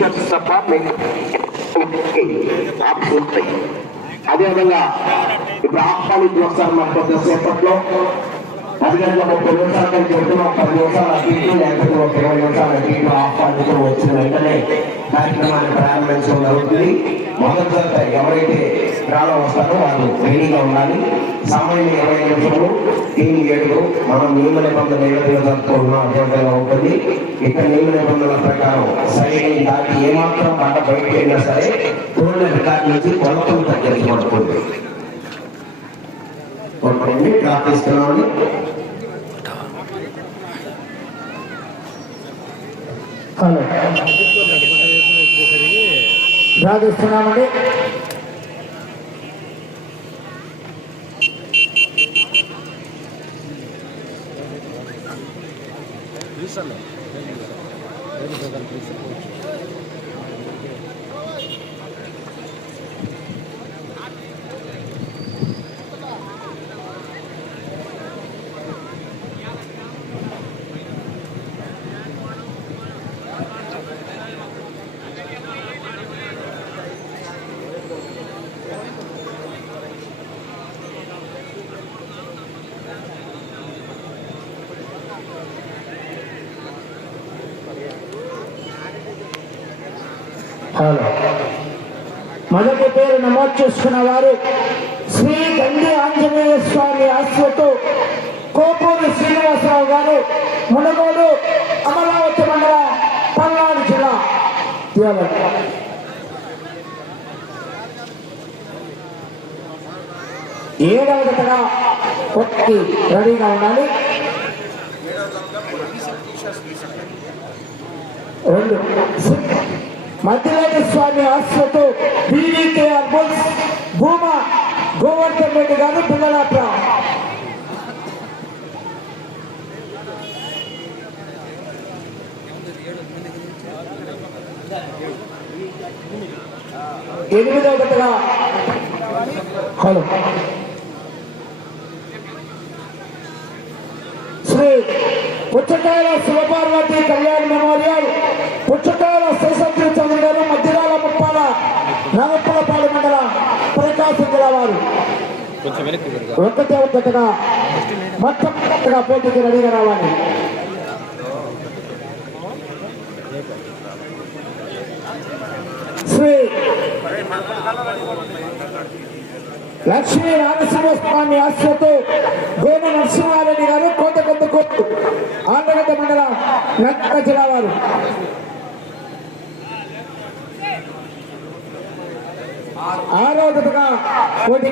Shirts తప్ప మీకు option ఉంటాయి అదేవిధంగా ఇప్పుడు ఆహ్వానించిన ఒకసారి మన కొద్దిసేపట్లో పది గంటల ముప్పై నిమిషాలు చెప్తున్నాం పది నిమిషాలు అటు లేకపోతే ఒక ఇరవై నిమిషాలు అటు ఆహ్వానించడం వచ్చిన వెంటనే కార్యక్రమాన్ని ప్రారంభించడం జరుగుతుంది మొదటి ఎవరైతే రావడం వస్తారో వాళ్ళు రెడీగా ఉండాలి. సమయం ఇరవై నిమిషములు. టీం ఏడుగురు మనం నియమ నిబంధనలు ఏ విధంగా జరుపుకుంటున్నాం అదే విధంగా ఉంటుంది. ఇక్కడ నియమ నిబంధనల ప్రకారం సరైన దాటి ఏమాత్రం పంట బయటకు వెళ్ళినా సరే తోళ్ళ రికార్డు నుంచి కొలతలు తగ్గించబడుతుంది. ఒక రెండు ప్రార్థిస్తున్నామని హలో. ప్రార్థిస్తున్నామండి సార్ మొదటి పేరు నమోదు చేసుకున్న వారు శ్రీ గండి ఆంజనేయ స్వామి ఆశ్రతో కోపూరు శ్రీనివాసరావు గారు మునగోడు అమరావతి మండల పల్నాడు జిల్లా. దేవత ఏడవ జతగా కొట్టి రెడీగా ఉండాలి. రెండు. మధ్యలేని స్వామి ఆశ్రతో బీవీకేఆర్ బుల్స్ భూమా గోవర్ధన్ రెడ్డి గారు పిల్లలాప్ర. ఎనిమిదవ హలో శ్రీ పుచ్చకాయల శివపార్వతి కళ్యాణ్ మెమోరియల్ పుచ్చకాయల శేషాద్రి చౌదరి గారు మధ్యరాల ముప్పాల నాగప్పలపాడు మండలం ప్రకాశం జిల్లా వారు. ఒకటిగా మొత్తం కొత్తగా పోటీకి రెడీగా రావాలి. శ్రీ లక్ష్మీ నారసింహస్వామి ఆశ్రతో గోమ నరసింహారెడ్డి గారు కోట కొత్త కొట్టు ఆంధ్రగడ్డ మండలం నక్క జిల్లా వారు. ఆరో జతగా పోటీ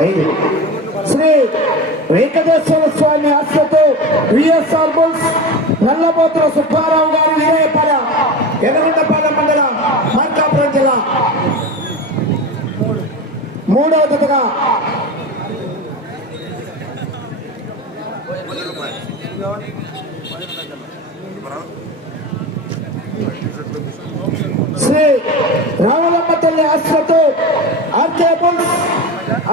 ఐదు. శ్రీ వెంకటేశ్వర స్వామి ఆశ్రతో విఎస్ఆర్ బుల్స్ నల్లబోతుల సుబ్బారావు గారు వీరయ్యపాల ఎర్రగొండపాలెం మండలం మార్కాపురం జిల్లా మూడవ Thank you రామలమ్మ తల్లి ఆశ్రతో ఆర్కే బుల్స్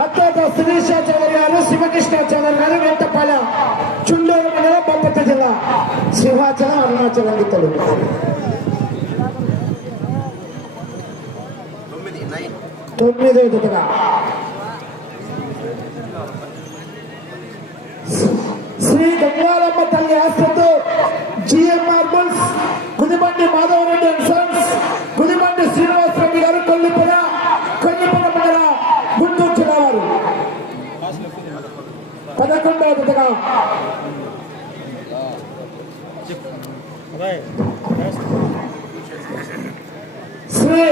అత్యంత శిరీష చౌదరి గారు శివకృష్ణ చౌదరి గారు వెంటపాల చుండూరు మండలం బొప్పత జిల్లా. సింహాచలం అరుణాచలం గిత్తలు. తొమ్మిదో జతగా శ్రీ గంగాలమ్మ తల్లి ఆశ్రతో జిఎంఆర్ బుల్స్ గుదిబండి మాధవరెడ్డి పదకొండవ జతగా శ్రీ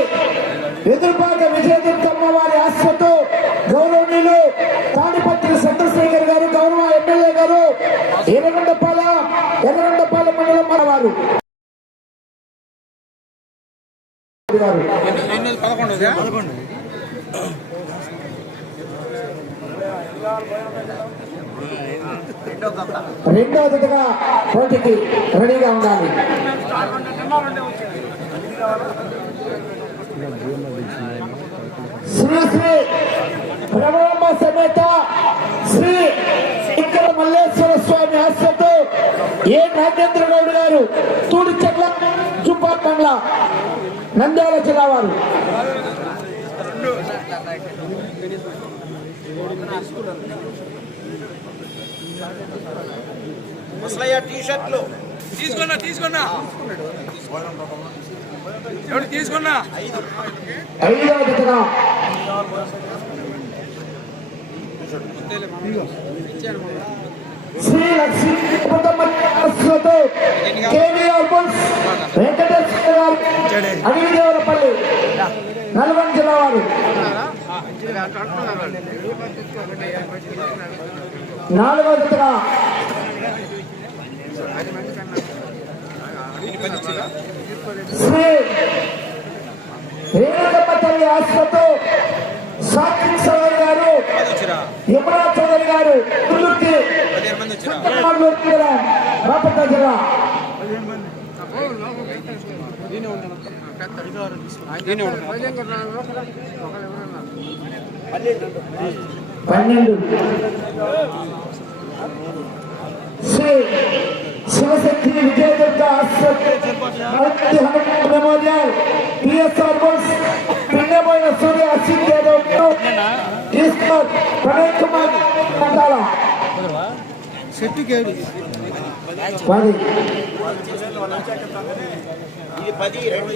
ఎదురుపాక విజయదుర్గమ్మ వారి ఆశ్రతో గౌరవనీయులు తాడిపత్రి చంద్రశేఖర్ గారు గౌరవ ఎమ్మెల్యే గారు ఎర్రగొండపాల ఎర్రగొండపాల మండలం మన వారు పదకొండు. రెండో జతగా పోటీకి రెడీగా ఉండాలి శ్రీ శ్రీ బ్రహ్మ సమేత శ్రీ ఇక్కడ మల్లేశ్వర ఏ నాగేంద్ర గౌడ్ గారు తూడి చెట్ల జుపార్ నంద్యాల జిల్లా వారు Thank you. ముసలయ్య టీ షర్ట్లు తీసుకున్నా తీసుకున్నా ఎవరు తీసుకున్నా శ్రీ లక్ష్మీ కుటుంబంతో కేవీఆర్ బుల్స్ వెంకటేశ్వర గారు అడిగిదేవరపల్లి నల్గొండ జిల్లా వారు నాలుగవ జతగా శ్రీ రేణుకమ్మ తల్లి ఆశ్రతో సాత్విక్ సవారి గారు వచ్చిరా చౌదరి గారు కుల్లుర్తి పదిహేను జిల్లా దీనే పన్నెండు. శ్రీ శివశక్తి విజయదుర్గ ఆశ్రతి మెమోరియల్ పిఎస్ఆర్ బోస్ పిండమైన సూర్య అశ్విన్ యాదవ్ ఈశ్వర్ ప్రణయ్ కుమార్ పది ఇది పది. రెండు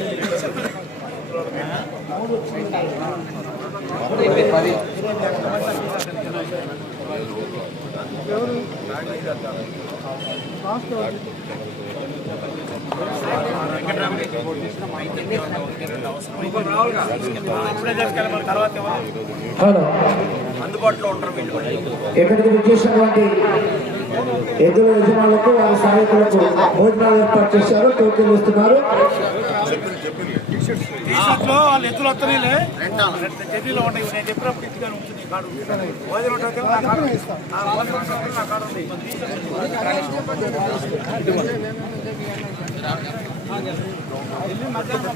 హలో అందుబాటులో ఉంటారు వీళ్ళు ఎక్కడికి వచ్చేసినటువంటి ఎద్దుల యజమానులకు వారి సహాయకులకు భోజనాలు ఏర్పాటు చేశారు టోకెన్ ఇస్తున్నారు. టీషర్ట్లో వాళ్ళు ఎత్తులు వస్తున్నాయిలే జడ్డీలో ఉంటాయి నేను చెప్పినప్పుడు ఇంటిగా ఉంటుంది ఈ కాడు భోజనం ఉంటుంది నా కాడు నా కాడు ఉంది. మధ్యాహ్నం